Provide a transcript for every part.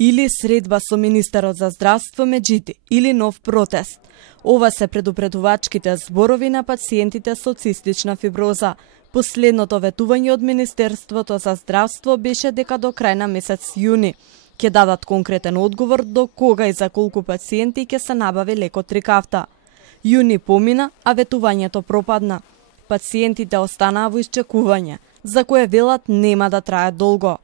Или средба со министерот за здравство Меджити, или нов протест. Ова се предупредувачките зборови на пациентите со цистична фиброза. Последното ветување од Министерството за здравство беше дека до крај на месец јуни ќе дадат конкретен одговор до кога и за колку пациенти ќе се набави лекот Трикафта. Јуни помина, а ветувањето пропадна. Пациентите останаа во исчекување, за кое велат нема да трае долго.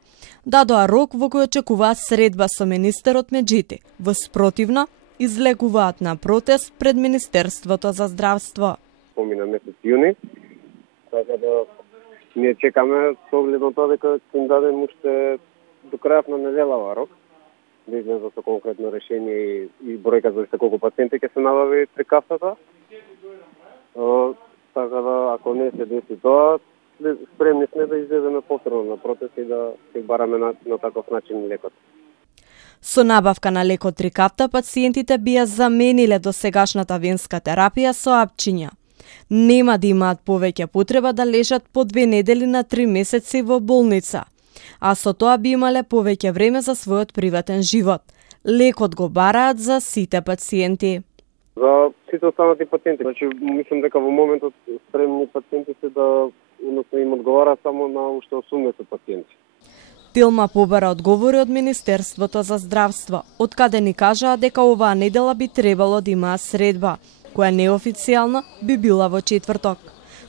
Дадоа рок во кој очекуваат средба со министерот Меджити. Во спротивно, излегуваат на протест пред Министерството за здравство. Помина месец јуни, така да ние чекаме со оглед на тоа дека ќе им дадем уште до крајот на неделава рок, да излезе со конкретно решение и бројка за уште колку пациенти ќе се набави Трикафтата. Така да, ако не се деси тоа, спремни сме да излеземе повторно на протест и да се бараме на таков начин лекот. Со набавка на лекот Трикафта, пациентите бија замениле досегашната венска терапија со апчиња. Нема да имаат повеќе потреба да лежат по 2 недели на 3 месеци во болница, а со тоа би имале повеќе време за својот приватен живот. Лекот го бараат за сите пациенти. За сите останати пациенти, значи мислам дека во моментот спремни пациентите да им одговара само на уште 80 пациенти. Телма побара одговори од Министерството за здравство, од каде ни кажаа дека оваа недела би требало да имаа средба, која неофицијално би била во четврток.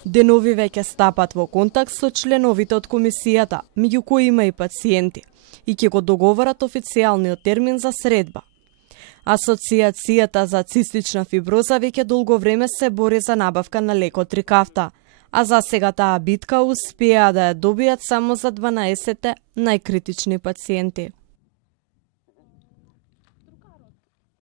Денови веќе стапат во контакт со членовите од комисијата, меѓу кои има и пациенти, и ќе го договорат официјалниот термин за средба. Асоциацијата за цистична фиброза веќе долго време се бори за набавка на лекот Трикафта, а за сега таа битка успеа да ја добијат само за 12 најкритични пациенти.